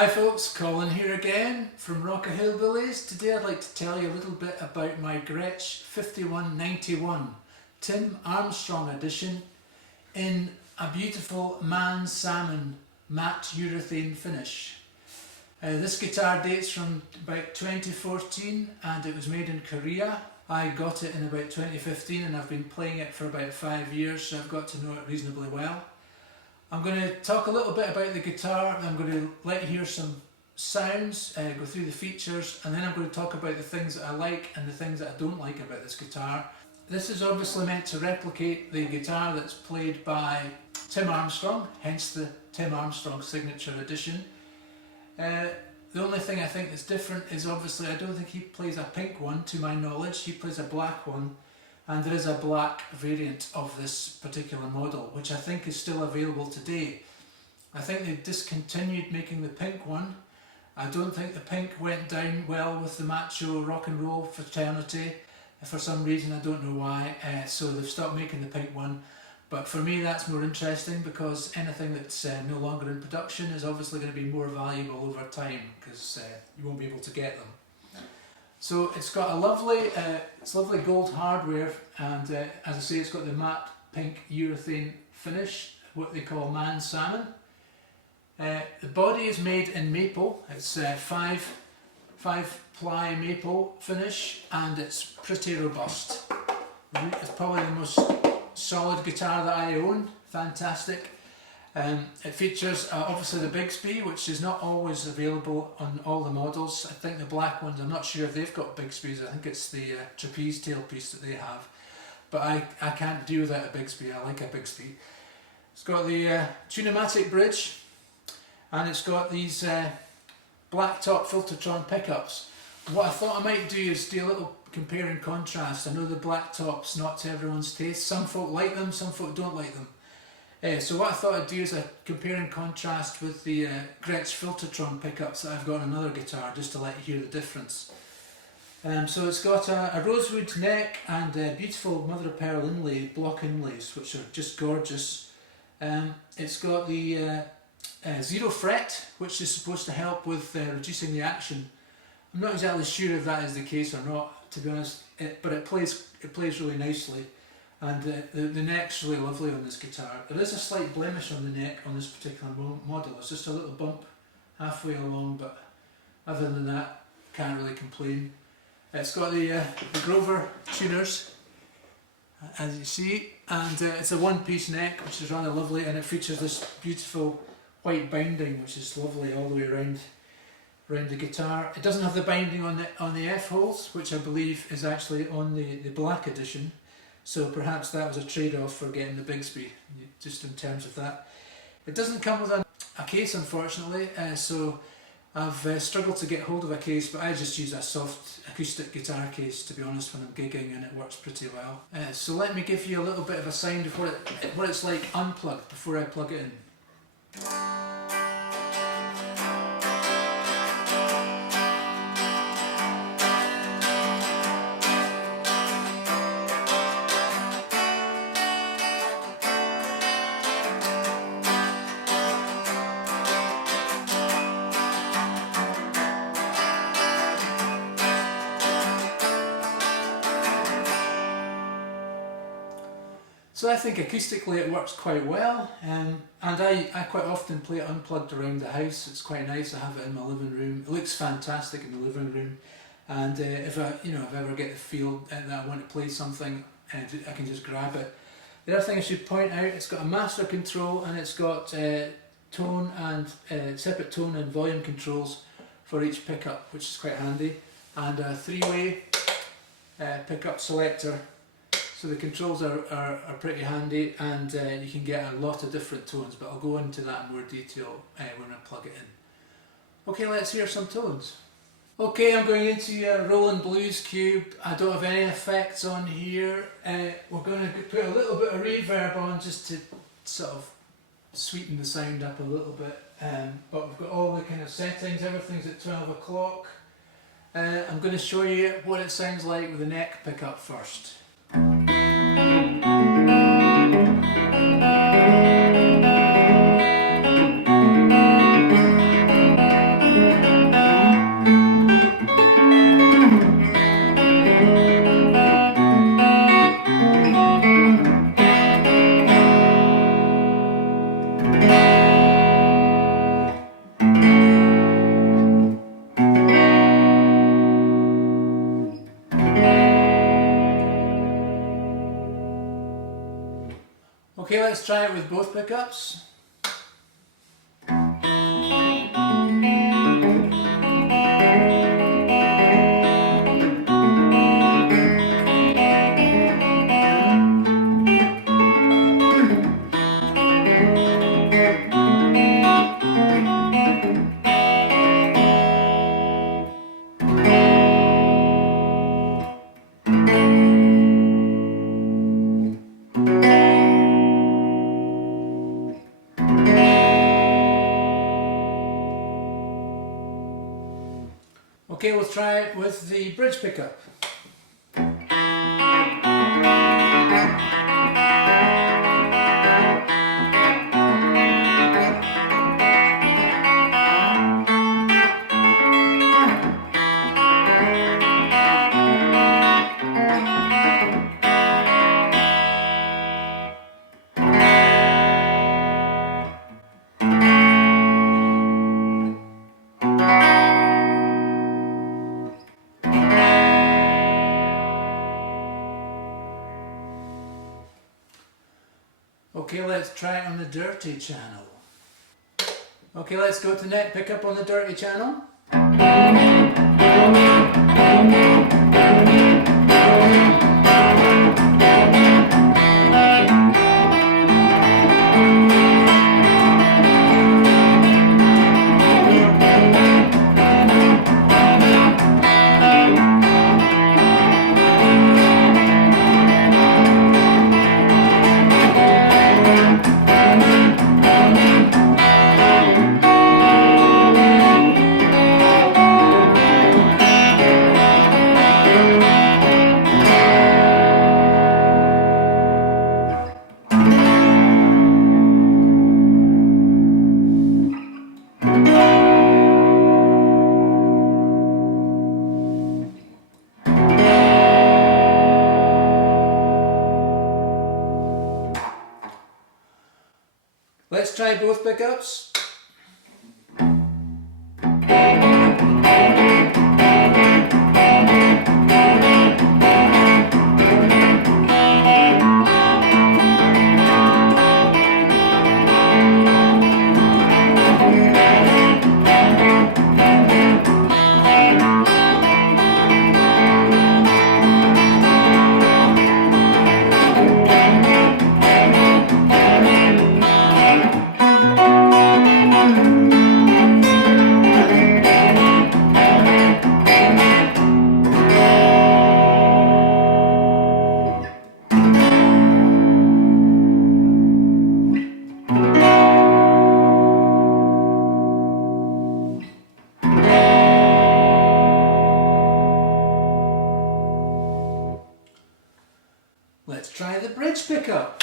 Hi folks, Colin here again from Rocker Hillbillies. Today I'd like to tell you a little bit about my Gretsch 5191 Tim Armstrong edition in a beautiful man salmon matte urethane finish. This guitar dates from about 2014 and it was made in Korea. I got it in about 2015 and I've been playing it for about 5 years, so I've got to know it reasonably well. I'm going to talk a little bit about the guitar, I'm going to let you hear some sounds, go through the features, and then I'm going to talk about the things that I like and the things that I don't like about this guitar. This is obviously meant to replicate the guitar that's played by Tim Armstrong, hence the Tim Armstrong signature edition. The only thing I think that's different is obviously I don't think he plays a pink one to my knowledge, he plays a black one. And there is a black variant of this particular model, which I think is still available today. I think they discontinued making the pink one. I don't think the pink went down well with the macho rock and roll fraternity. For some reason, I don't know why, so they've stopped making the pink one. But for me that's more interesting because anything that's no longer in production is obviously going to be more valuable over time because you won't be able to get them. So it's got a lovely, it's lovely gold hardware, and as I say, it's got the matte pink urethane finish, what they call man salmon. The body is made in maple. It's five ply maple finish, and it's pretty robust. It's probably the most solid guitar that I own. Fantastic. It features obviously the Bigsby, which is not always available on all the models. I think the black ones, I'm not sure if they've got Bigsbys, I think it's the trapeze tailpiece that they have. But I can't do without a Bigsby, I like a Bigsby. It's got the Tune-o-matic bridge, and it's got these blacktop Filtertron pickups. What I thought I might do is do a little compare and contrast. I know the blacktop's not to everyone's taste, some folk like them, some folk don't like them. So what I thought I'd do is a compare and contrast with the Gretsch Filtertron pickups that I've got on another guitar, just to let you hear the difference. So it's got a rosewood neck and beautiful mother of pearl inlay, block inlays, which are just gorgeous. It's got the zero fret, which is supposed to help with reducing the action. I'm not exactly sure if that is the case or not, to be honest, but it plays really nicely. And the neck's really lovely on this guitar. There is a slight blemish on the neck on this particular model. It's just a little bump halfway along, but other than that, can't really complain. It's got the Grover tuners, as you see, and it's a one-piece neck, which is rather lovely, and it features this beautiful white binding, which is lovely all the way around the guitar. It doesn't have the binding on the F-holes, which I believe is actually on the black edition. So perhaps that was a trade-off for getting the Bigsby, just in terms of that. It doesn't come with a case, unfortunately, so I've struggled to get hold of a case, but I just use a soft acoustic guitar case, to be honest, when I'm gigging, and it works pretty well. So let me give you a little bit of a sound of what it's like unplugged before I plug it in. So I think acoustically it works quite well, and I quite often play it unplugged around the house. It's quite nice. I have it in my living room. It looks fantastic in the living room, and if I ever get the feel that I want to play something, I can just grab it. The other thing I should point out, it's got a master control, and it's got tone and separate tone and volume controls for each pickup, which is quite handy, and a three-way pickup selector. So the controls are pretty handy, and you can get a lot of different tones, but I'll go into that in more detail when I plug it in. Okay, let's hear some tones. Okay, I'm going into a Roland Blues Cube. I don't have any effects on here. We're going to put a little bit of reverb on just to sort of sweeten the sound up a little bit. But we've got all the kind of settings, everything's at 12 o'clock. I'm going to show you what it sounds like with the neck pickup first. Okay, let's try it with both pickups. Okay, we'll try it with the bridge pickup. Okay, let's try it on the dirty channel. Okay, let's go to net pickup on the dirty channel. Let's try both pickups. Let's try the bridge pickup.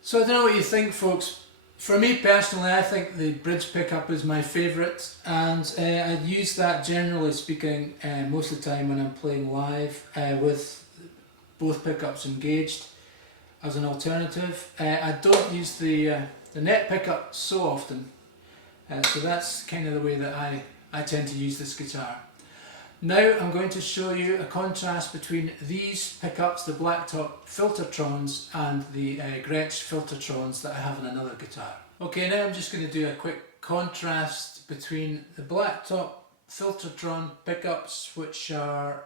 So I don't know what you think, folks. For me personally, I think the bridge pickup is my favourite, and I'd use that, generally speaking, most of the time when I'm playing live with both pickups engaged as an alternative. I don't use the net pickup so often, so that's kind of the way that I tend to use this guitar. Now I'm going to show you a contrast between these pickups, the Blacktop Filtertrons, and the Gretsch Filtertrons that I have on another guitar. Okay, now I'm just going to do a quick contrast between the Blacktop Filtertron pickups, which are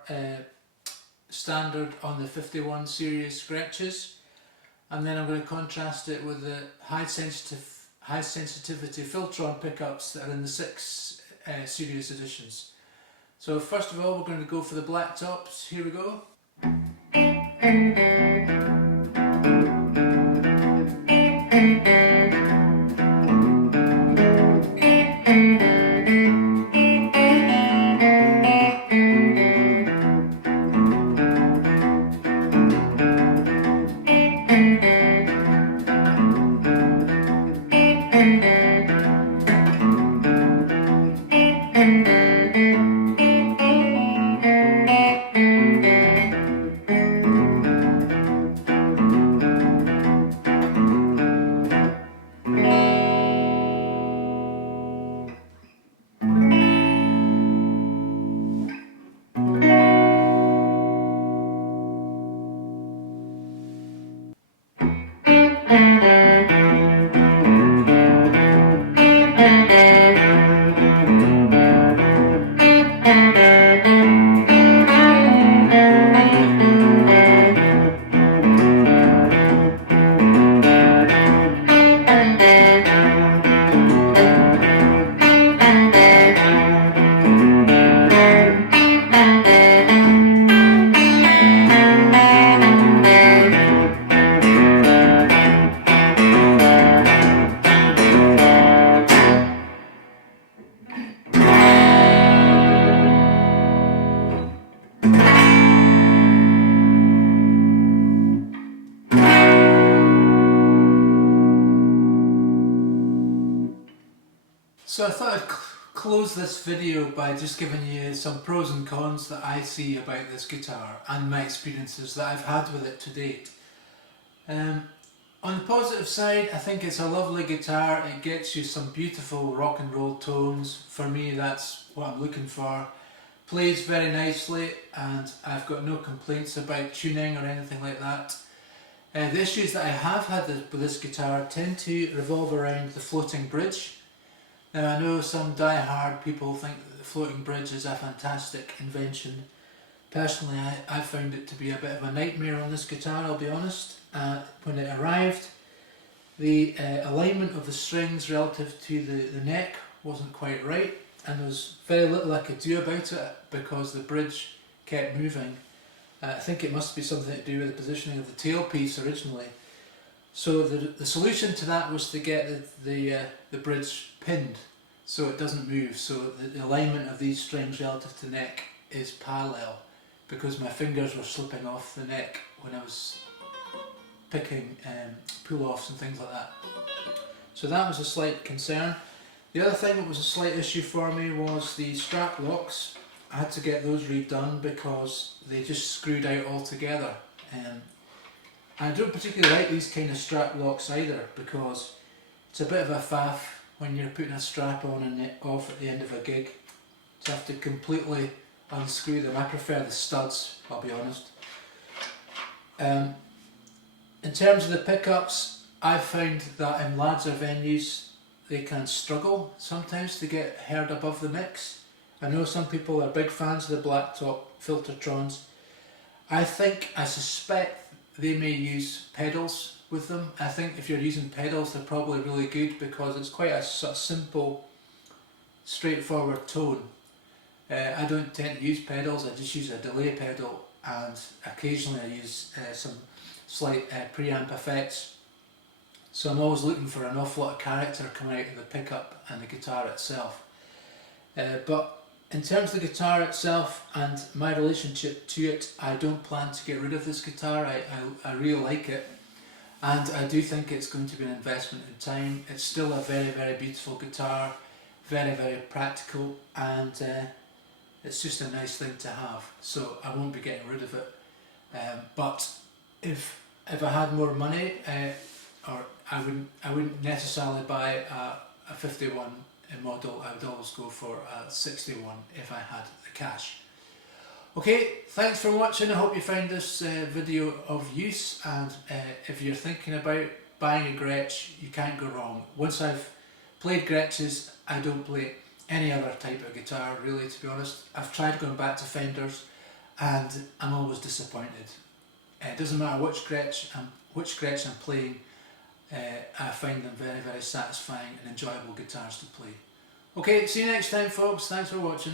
standard on the 51 series Gretches, and then I'm going to contrast it with the high sensitivity Filtron pickups that are in the 6 series editions. So first of all we're going to go for the blacktops. Here we go. So I thought I'd close this video by just giving you some pros and cons that I see about this guitar and my experiences that I've had with it to date. On the positive side, I think it's a lovely guitar. It gets you some beautiful rock and roll tones. For me, that's what I'm looking for. Plays very nicely and I've got no complaints about tuning or anything like that. The issues that I have had with this guitar tend to revolve around the floating bridge. Now I know some die-hard people think that the floating bridge is a fantastic invention. Personally I found it to be a bit of a nightmare on this guitar, I'll be honest. When it arrived, the alignment of the strings relative to the neck wasn't quite right, and there was very little I could do about it because the bridge kept moving. I think it must be something to do with the positioning of the tailpiece originally. So the solution to that was to get the bridge pinned so it doesn't move, so the alignment of these strings relative to the neck is parallel, because my fingers were slipping off the neck when I was picking pull-offs and things like that. So that was a slight concern. The other thing that was a slight issue for me was the strap locks. I had to get those redone because they just screwed out altogether. I don't particularly like these kind of strap locks either, because it's a bit of a faff when you're putting a strap on and off at the end of a gig to have to completely unscrew them. I prefer the studs, I'll be honest. In terms of the pickups, I've found that in larger venues they can struggle sometimes to get heard above the mix. I know some people are big fans of the blacktop filtertrons. I suspect they may use pedals with them. I think if you're using pedals they're probably really good because it's quite a sort of simple, straightforward tone. I don't tend to use pedals, I just use a delay pedal, and occasionally I use some slight preamp effects. So I'm always looking for an awful lot of character coming out of the pickup and the guitar itself. But in terms of the guitar itself and my relationship to it, I don't plan to get rid of this guitar. I really like it, and I do think it's going to be an investment in time. It's still a very, very beautiful guitar, very, very practical, and it's just a nice thing to have. So I won't be getting rid of it. But if I had more money, or I wouldn't necessarily buy a 51 model. I would always go for a 61 if I had the cash. Okay, thanks for watching. I hope you found this video of use, and if you're thinking about buying a Gretsch, you can't go wrong. Once I've played Gretches, I don't play any other type of guitar really, to be honest. I've tried going back to Fenders and I'm always disappointed. It doesn't matter which Gretsch I'm playing, I find them very, very satisfying and enjoyable guitars to play. Okay, see you next time folks, thanks for watching.